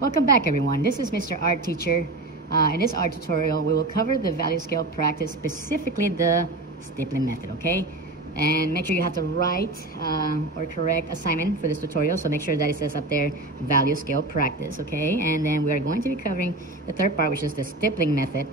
Welcome back, everyone. This is Mr. Art Teacher. In this art tutorial, we will cover the value scale practice, specifically the stippling method, okay? And make sure you have the right or correct assignment for this tutorial. So make sure that it says up there, value scale practice, okay? And then we are going to be covering the third part, which is the stippling method.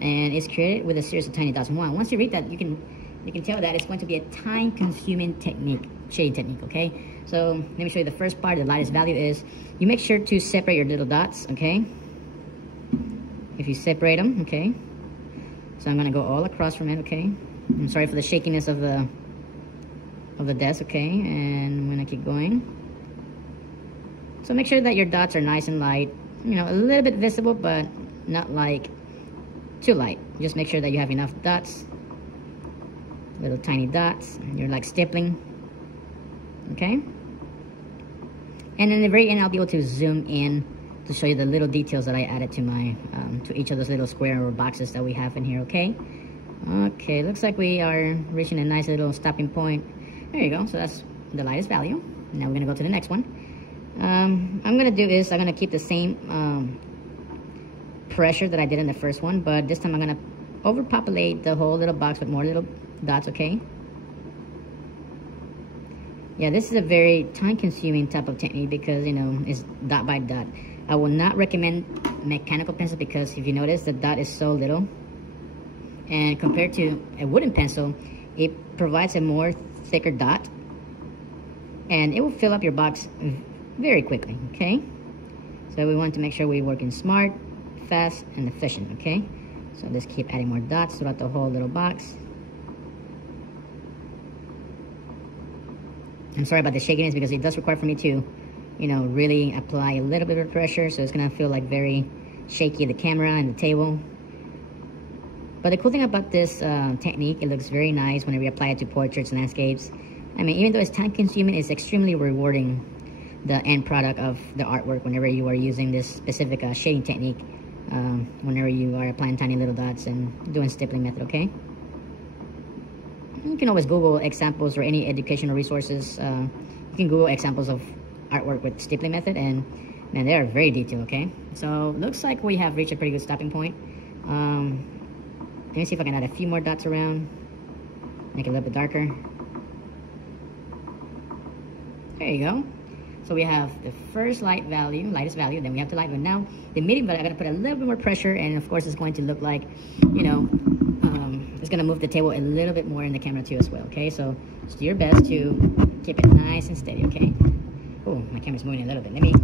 And it's created with a series of tiny dots. Once you read that, you can tell that it's going to be a time-consuming technique, shading technique, okay? So let me show you the first part. The lightest value is you make sure to separate your little dots, okay? If you separate them, okay? So I'm gonna go all across from it, okay? I'm sorry for the shakiness of the desk, okay? And I'm gonna keep going. So make sure that your dots are nice and light, you know, a little bit visible, but not like too light. Just make sure that you have enough dots, little tiny dots. You're like stippling, okay? And in the very end, I'll be able to zoom in to show you the little details that I added to my to each of those little square or boxes that we have in here, okay? Okay, looks like we are reaching a nice little stopping point. There you go. So that's the lightest value. Now we're gonna go to the next one. I'm gonna do is I'm gonna keep the same pressure that I did in the first one, but this time I'm gonna overpopulate the whole little box with more little dots, okay? Yeah, this is a very time-consuming type of technique because, you know, it's dot by dot. I will not recommend mechanical pencil because if you notice, the dot is so little. And compared to a wooden pencil, it provides a more thicker dot. And it will fill up your box very quickly, okay? So we want to make sure we're working smart, fast, and efficient, okay? So let's keep adding more dots throughout the whole little box. I'm sorry about the shakiness because it does require for me to, you know, really apply a little bit of pressure. So it's gonna feel like very shaky, the camera and the table. But the cool thing about this technique, it looks very nice whenever you apply it to portraits and landscapes. I mean, even though it's time consuming, it's extremely rewarding, the end product of the artwork whenever you are using this specific shading technique, whenever you are applying tiny little dots and doing stippling method, okay? You can always Google examples or any educational resources. You can Google examples of artwork with stippling method, and man, they are very detailed, okay? So looks like we have reached a pretty good stopping point. Let me see if I can add a few more dots around, make it a little bit darker. There you go. So we have the first lightest value, then we have the light one. Now the medium value, I'm gonna put a little bit more pressure, and of course it's going to look like, you know, it's gonna move the table a little bit more in the camera too as well, okay? So just do your best to keep it nice and steady, okay? Oh, my camera's moving a little bit. There you go.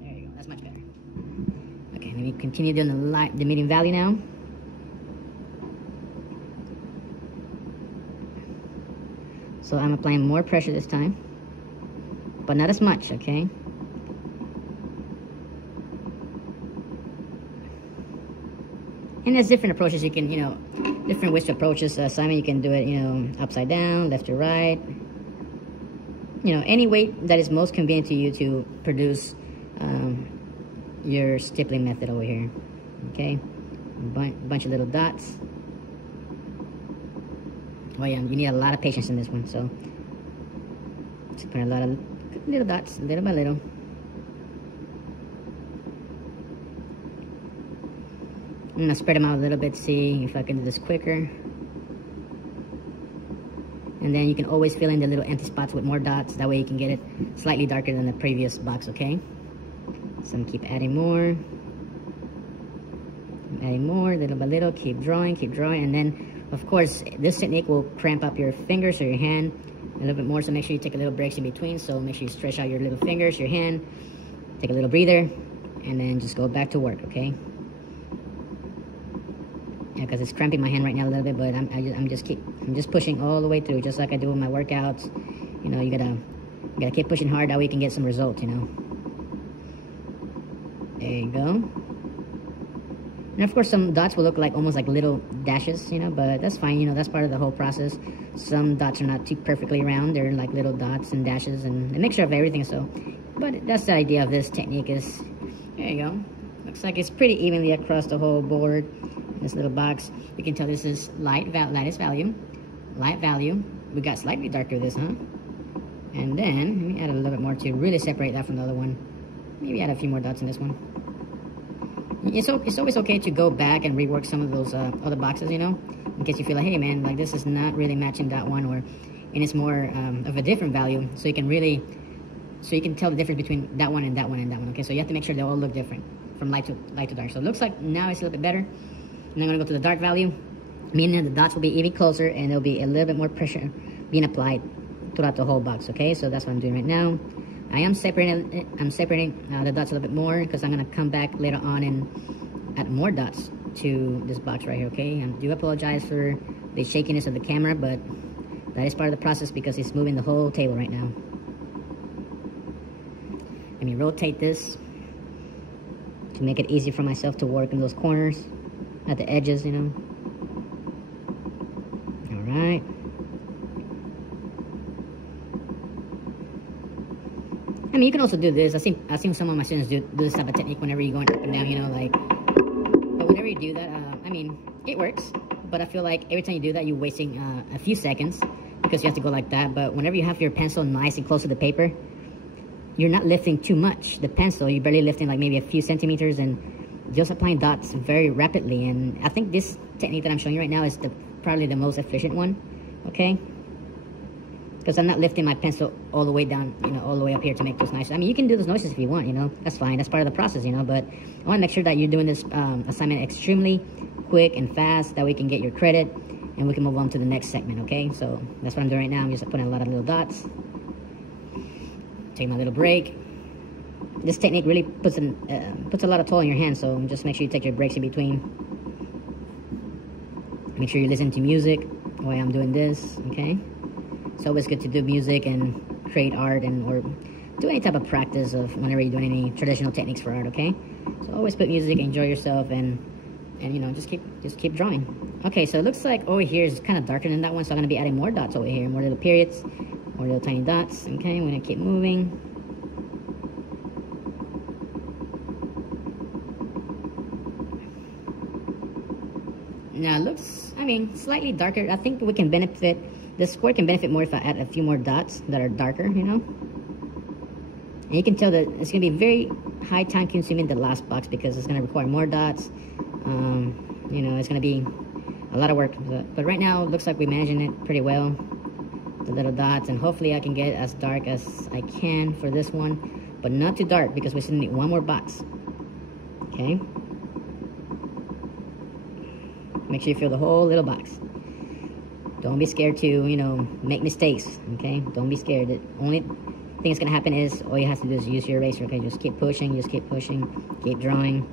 There you go. That's much better. Okay, let me continue doing the medium value now. So I'm applying more pressure this time, but not as much, okay? And there's different approaches you can, you know, different ways to approach this assignment. You can do it, you know, upside down, left to right. You know, any way that is most convenient to you to produce your stippling method over here. Okay, bunch of little dots. Oh yeah, you need a lot of patience in this one. So just put a lot of little dots, little by little. I'm gonna spread them out a little bit, see if I can do this quicker. And then you can always fill in the little empty spots with more dots. That way you can get it slightly darker than the previous box, okay? So I'm keep adding more. Little by little, keep drawing, and then, of course, this technique will cramp up your fingers or your hand a little bit more, so make sure you take a little breaks in between. So make sure you stretch out your little fingers, your hand, take a little breather, and then just go back to work, okay? Yeah, because it's cramping my hand right now a little bit, but I'm just pushing all the way through, just like I do with my workouts. You know, you gotta keep pushing hard, that way you can get some results, you know. There you go. And of course, some dots will look like almost like little dashes, you know, but that's fine, you know, that's part of the whole process. Some dots are not too perfectly round, they're like little dots and dashes and a mixture of everything. So, but that's the idea of this technique is, there you go. Looks like it's pretty evenly across the whole board. This little box, you can tell this is lightest value, light value. We got slightly darker this, huh? And then, let me add a little bit more to really separate that from the other one. Maybe add a few more dots in this one. It's always okay to go back and rework some of those other boxes, you know, in case you feel like, hey man, like this is not really matching that one, or and it's more of a different value, so you can tell the difference between that one and that one and that one. Okay, so you have to make sure they all look different from light to dark. So it looks like now it's a little bit better. And I'm gonna go to the dark value, meaning the dots will be even closer and there'll be a little bit more pressure being applied throughout the whole box. Okay, so that's what I'm doing right now. I'm separating the dots a little bit more because I'm gonna come back later on and add more dots to this box right here. Okay, I do apologize for the shakiness of the camera, but that is part of the process because it's moving the whole table right now. Let me rotate this to make it easy for myself to work in those corners at the edges, you know. All right. I mean, you can also do this. I've seen some of my students do this type of technique whenever you're going up and down, you know, like. But whenever you do that, I mean, it works. But I feel like every time you do that, you're wasting a few seconds because you have to go like that. But whenever you have your pencil nice and close to the paper, you're not lifting too much. The pencil, you're barely lifting like maybe a few centimeters and just applying dots very rapidly. And I think this technique that I'm showing you right now is probably the most efficient one. Okay. Because I'm not lifting my pencil all the way down, you know, all the way up here to make those noises. I mean, you can do those noises if you want, you know, that's fine. That's part of the process, you know, but I want to make sure that you're doing this assignment extremely quick and fast, that we can get your credit and we can move on to the next segment, okay? So that's what I'm doing right now. I'm just putting a lot of little dots. Take my little break. This technique really puts a lot of toll on your hands, so just make sure you take your breaks in between. Make sure you listen to music while I'm doing this, okay? It's always good to do music and create art or do any type of practice of whenever you're doing any traditional techniques for art, okay? So always put music, enjoy yourself, and you know, just keep drawing. Okay, so it looks like over here is kind of darker than that one, so I'm gonna be adding more dots over here, more little periods, more little tiny dots. Okay, I'm gonna keep moving. Now it looks, I mean, slightly darker. I think we can benefit. The square can benefit more if I add a few more dots that are darker, you know? And you can tell that it's gonna be very high time consuming, the last box, because it's gonna require more dots. You know, it's gonna be a lot of work. But right now, it looks like we're managing it pretty well. The little dots, and hopefully I can get as dark as I can for this one, but not too dark because we still need one more box. Okay? Make sure you fill the whole little box. Don't be scared to, you know, make mistakes, okay? Don't be scared. The only thing that's gonna happen is all you have to do is use your eraser, okay? Just keep pushing, keep drawing.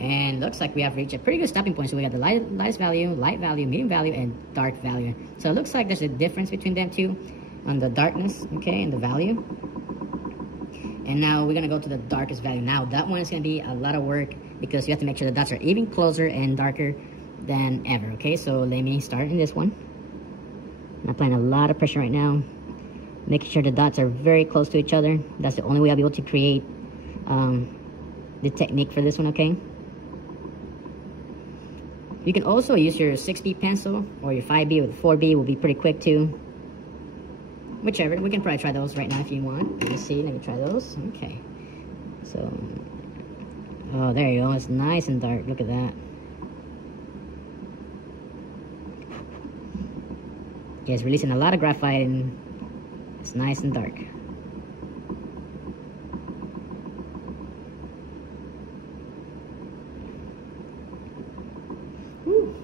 And looks like we have reached a pretty good stopping point. So we got the lightest value, light value, medium value, and dark value. So it looks like there's a difference between them two on the darkness, okay, and the value. And now we're gonna go to the darkest value. Now that one is gonna be a lot of work because you have to make sure the dots are even closer and darker than ever, okay? So let me start in this one. I'm applying a lot of pressure right now, making sure the dots are very close to each other. That's the only way I'll be able to create the technique for this one, okay? You can also use your 6B pencil or your 5B with 4B will be pretty quick too. Whichever, we can probably try those right now if you want. Let me see, let me try those. Okay. So, oh, there you go, it's nice and dark, look at that. Yeah, it's releasing a lot of graphite and it's nice and dark. Woo.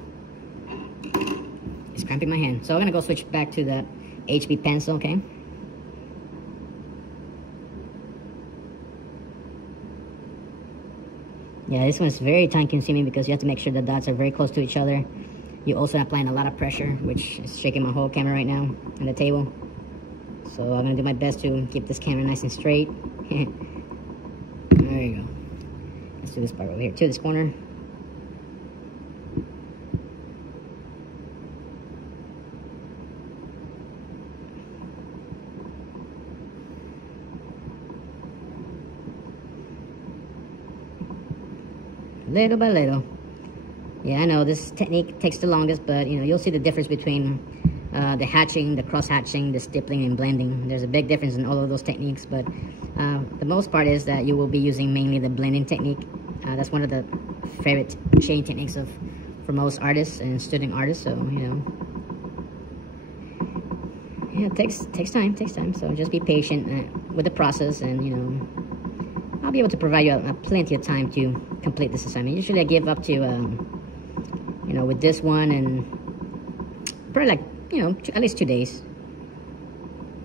It's cramping my hand. So I'm gonna go switch back to the HB pencil, okay? Yeah, this one's very time consuming because you have to make sure the dots are very close to each other. You're also applying a lot of pressure, which is shaking my whole camera right now on the table. So I'm gonna do my best to keep this camera nice and straight. There you go. Let's do this part over here too, this corner. Little by little. Yeah, I know this technique takes the longest, but you know, you'll see the difference between the hatching, the cross hatching, the stippling, and blending. There's a big difference in all of those techniques, but the most part is that you will be using mainly the blending technique. That's one of the favorite shading techniques for most artists and student artists. So you know, yeah, it takes time. So just be patient with the process, and you know, I'll be able to provide you plenty of time to complete this assignment. Usually I give up to you know, with this one, and probably like, you know, at least 2 days.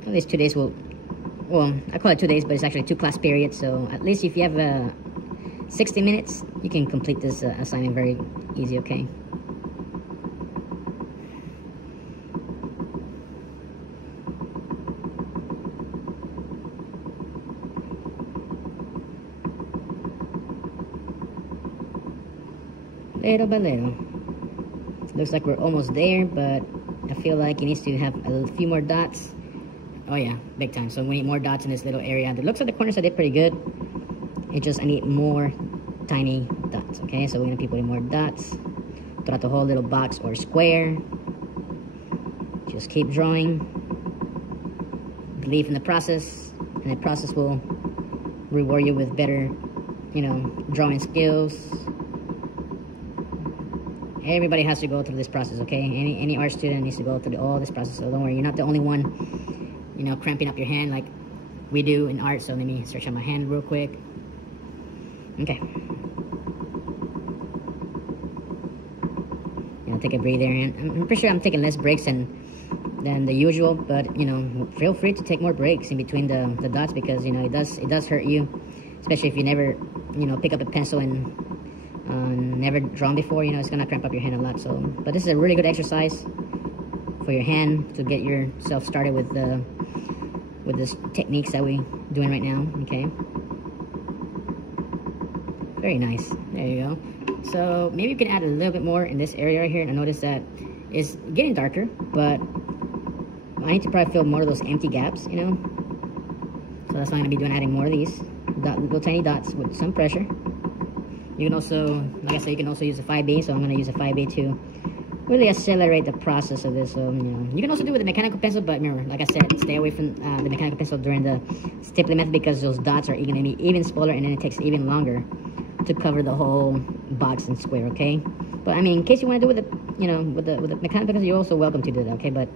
At least 2 days will, well, I call it 2 days, but it's actually 2 class periods. So at least if you have 60 minutes, you can complete this assignment very easy, okay? Little by little. Looks like we're almost there, but I feel like it needs to have a few more dots. Oh yeah, big time. So we need more dots in this little area. It looks like the corners I did pretty good. It just, I need more tiny dots, okay? So we're gonna keep putting more dots throughout the whole little box or square. Just keep drawing. Believe in the process, and the process will reward you with better, you know, drawing skills. Everybody has to go through this process, okay? Any art student needs to go through all this process. So don't worry, you're not the only one, you know, cramping up your hand like we do in art. So let me stretch out my hand real quick. Okay. You know, take a breather, and I'm pretty sure I'm taking less breaks than the usual, but you know, feel free to take more breaks in between the dots, because you know, it does hurt you, especially if you never, you know, pick up a pencil and never drawn before. You know, it's gonna cramp up your hand a lot. So, but this is a really good exercise for your hand to get yourself started with the techniques that we doing right now. Okay, very nice. There you go. So maybe you can add a little bit more in this area right here. And I noticed that it's getting darker, but I need to probably fill more of those empty gaps, you know. So that's why I'm gonna be doing, adding more of these little tiny dots with some pressure. You can also, like I said, you can also use a 5B, so I'm going to use a 5B to really accelerate the process of this. So, you know, you can also do it with a mechanical pencil, but remember, like I said, stay away from the mechanical pencil during the stippling method, because those dots are going to be even smaller, and then it takes even longer to cover the whole box and square, okay? But I mean, in case you want to do it with the, you know, with the mechanical pencil, you're also welcome to do that, okay? But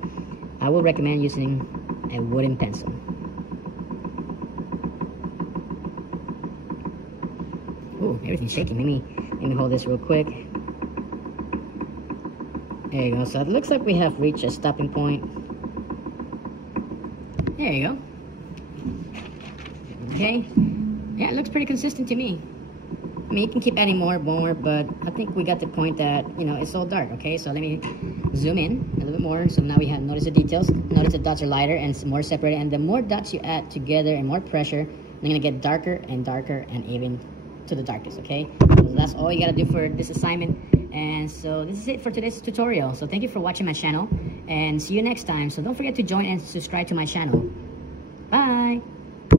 I will recommend using a wooden pencil. Ooh, everything's shaking. Let me hold this real quick. There you go. So it looks like we have reached a stopping point. There you go. Okay. Yeah, it looks pretty consistent to me. I mean, you can keep adding more, but I think we got the point that, you know, it's all dark, okay? So let me zoom in a little bit more. So now we have, notice the details. Notice the dots are lighter and more separated. And the more dots you add together and more pressure, they're gonna get darker and darker and even to the darkest, okay? So that's all you gotta do for this assignment. And so this is it for today's tutorial. So thank you for watching my channel, and see you next time. So don't forget to join and subscribe to my channel.